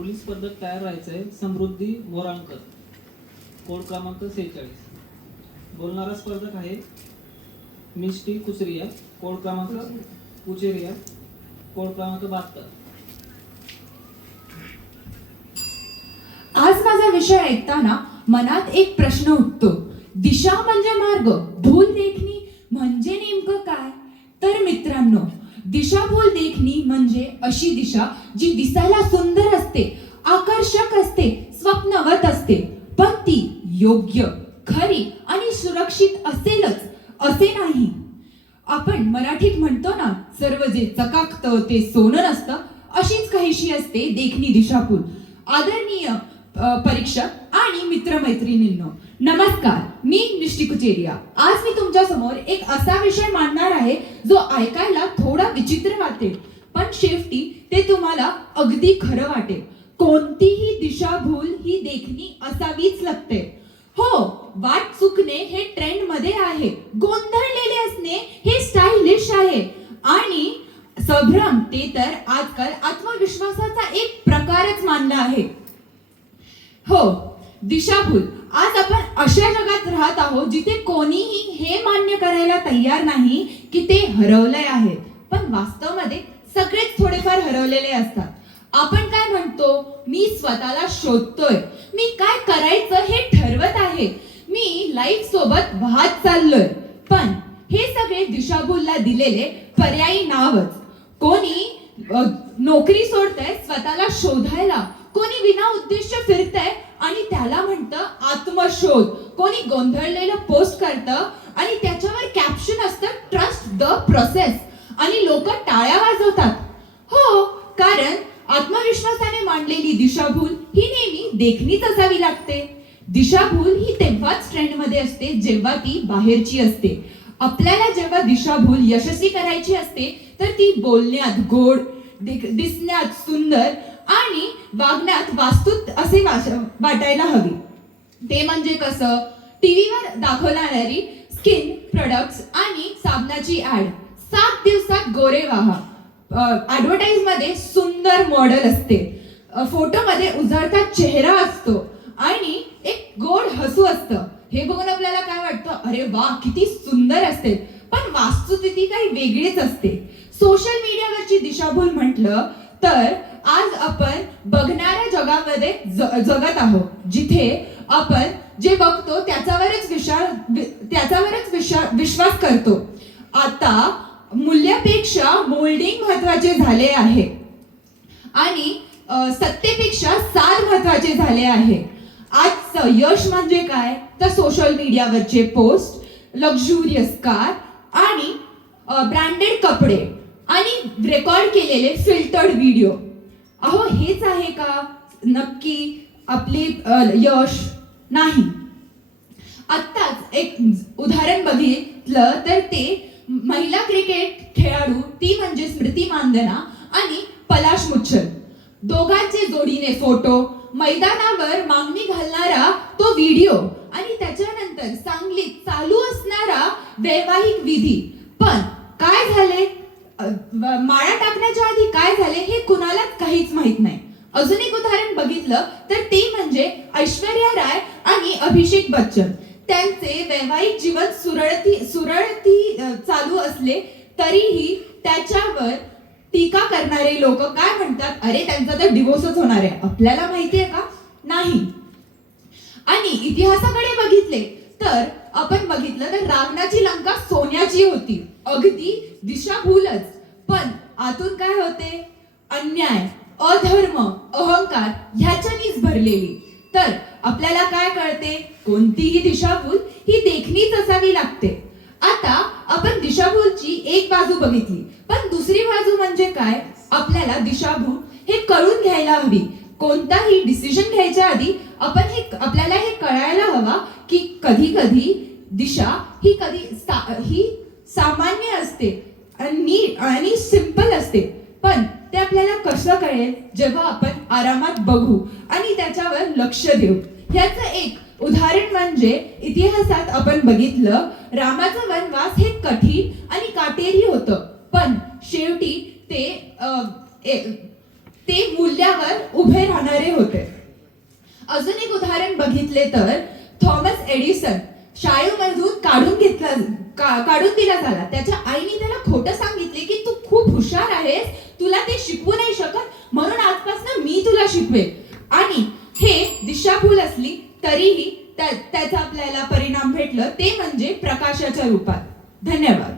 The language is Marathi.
पोलीस पदक तयार राहायचंय. समृद्धी बोरांकर, कोड क्रमांक 46. बोलणारा स्पर्धक आहे मिष्टी कुचरिया, कोड क्रमांक कुचेरिया, कोड क्रमांक 72. आज माझा विषय ऐकताना मनात एक प्रश्न उठतो. दिशा म्हणजे मार्ग, भूल देखणी म्हणजे नेमकं काय? तर मित्रांनो, दिशाभूल देखणी म्हणजे अशी दिशा जी दिसायला सुंदर असते, आकर्षक असते, स्वप्नवत असते, पण ती योग्य, खरी आणि सुरक्षित असेलच असे नाही. आपण मराठीत म्हणतो ना, सर्व जे चकाकतं ते सोनं नसतं, अशीच काहीशी असते देखणी दिशाभूल. आदरणीय परीक्षक आणि मित्रमैत्रिणींनो, नमस्कार. मी मिष्टी कुचेरिया. आज मी तुमच्या समोर एक असा विषय मांडणार आहे जो ऐकायला थोडा विचित्र वाटेल, पण शेवटी ते तुम्हाला अगदी खरं वाटेल. कोणतीही दिशाभूल ही देखणी असावीच लागते. हो, वाट चुकणे हे ट्रेंड मध्ये आहे, गोंधळलेले असणे हे स्टायलिश आहे, आणि संभ्रम ते तर आजकाल आत्मविश्वासाचा एक प्रकारच मानला आहे. हो, दिशाभूल. आज आपण अशा जगात राहत आहोत जिथे कोणीही हे मान्य करायला तयार नाही की ते हरवलंय आहे, पण वास्तवामध्ये सगळेच थोडेफार हरवलेले असतात. आपण काय म्हणतो, मी स्वतःला शोधतोय, मी काय करायचं हे ठरवत आहे, मी लाईफ सोबत वाहत चाललोय, पण हे सगळे दिशाभूलला दिलेले पर्यायी नावच. कोणी नोकरी सोडतंय स्वतःला शोधायला, कोणी विना उद्देश फिरतंय आणि त्याला म्हणतं आत्मशोध, कोणी गोंधळलेलं पोस्ट करतं आणि त्याच्यावर कॅप्शन असतं ट्रस्ट द प्रोसेस, आणि लोक टाळ्या वाजवतात. हो, कारण आत्मविश्वासाने मांडलेली दिशाभूल ही नेहमी देखणीच असावी लागते. दिशाभूल ही तेव्हाच ट्रेंडमध्ये असते जेव्हा ती बाहेरची असते. आपल्याला जेव्हा दिशाभूल यशस्वी करायची असते तर ती बोलण्यात गोड, दिसण्यात सुंदर आणि वागण्यात वास्तूत असे वाटायला हवी. ते म्हणजे कसं, टीव्हीवर दाखवणारी स्किन प्रोडक्ट्स आणि साबणाची ऍड, 7 दिवसात गोरे व्हा, ऍडव्हर्टाइज मध्ये सुंदर मॉडेल असते, फोटोमध्ये उजळता चेहरा असतो आणि एक गोड हसू असतं. हे बघून आपल्याला काय वाटतं, अरे वा किती सुंदर असते, पण वास्तुस्थिती काही वेगळीच असते. सोशल मीडियावरची दिशाभूल म्हटलं तर आज आपण बघणाऱ्या जगामध्ये जगत आहोत, जिथे आपण जे बघतो त्याच्यावरच विश्वास करतो. आता मूल्यापेक्षा मोल्डिंग महत्वाचे झाले आहे आणि सत्तेपेक्षा सार महत्वाचे झाले आहे. आजचं यश म्हणजे काय, तर सोशल मीडियावरचे पोस्ट, लक्झुरियस कार आणि ब्रँडेड कपडे आणि रेकॉर्ड केलेले फिल्टर्ड व्हिडिओ. अहो, हेच आहे का नक्की आपले यश? नाही. आत्ताच एक उदाहरण बघितलं तर ते महिला क्रिकेट खेळाडू, ती म्हणजे स्मृती मानधना आणि पलाश मुच्छल, दोघांचे जोडीने फोटो, मैदानावर मागणी घालणारा तो व्हिडिओ आणि त्याच्यानंतर सांगलीत चालू असणारा वैवाहिक विधी. पण काय झाले, माळा टाकण्याच्या आधी काय झाले हे कुणालाच काहीच माहित नाही. अजून एक उदाहरण बघितलं तर ते म्हणजे ऐश्वर्या राय आणि अभिषेक बच्चन. त्यांचे वैवाहिक जीवन सुरळती चालू असले तरीही त्याच्यावर टीका करणारे लोक काय म्हणतात, अरे त्यांचा तर डिवोर्सच होणार आहे. आपल्याला माहितीये का? नाही. आणि इतिहासाकडे बघितले तर आपण बघितलं तर रावणाची लंका सोन्याची होती, अगदी दिशाभूलच. पण आतून काय होते, अन्याय, अधर्म, अहंकार ह्याच्यानीच भरलेली. तर आपल्याला काय कळते, कोणतीही दिशाभूल ही देखणीच असावी लागते. आता आपण दिशाभूलची एक बाजू बघितली, पण दुसरी बाजू म्हणजे काय, आपल्याला दिशाभूल हे कळून घ्यायला हवी. कोणताही डिसिजन घ्यायच्या आधी आपल्याला हे कळायला हवा की कधी कधी दिशा ही सामान्य असते आणि सिंपल असते, पण ते आपल्याला कसं कळेल, जेव्हा आपण आरामात बघू आणि त्याच्यावर लक्ष देऊ. ह्याचं एक उदाहरण म्हणजे इतिहासात आपण बघितलं, रामाचं वनवास हे कठीण आणि काटेरी होतं, पण शेवटी ते ते मूल्यावर उभे राहणारे होते. अजून एक उदाहरण बघितले तर थॉमस एडिसन शाळेमधून काढून दिला झाला. त्याच्या आईने त्याला खोटं सांगितले की तू खूप हुशार आहेस, तुला ते शिकवू नाही शकत, म्हणून आजपासून मी तुला शिकवेल. आणि हे दिशाभूल असली तरीही त्याचा आपल्याला परिणाम भेटलं, ते म्हणजे प्रकाशाच्या रूपात. धन्यवाद.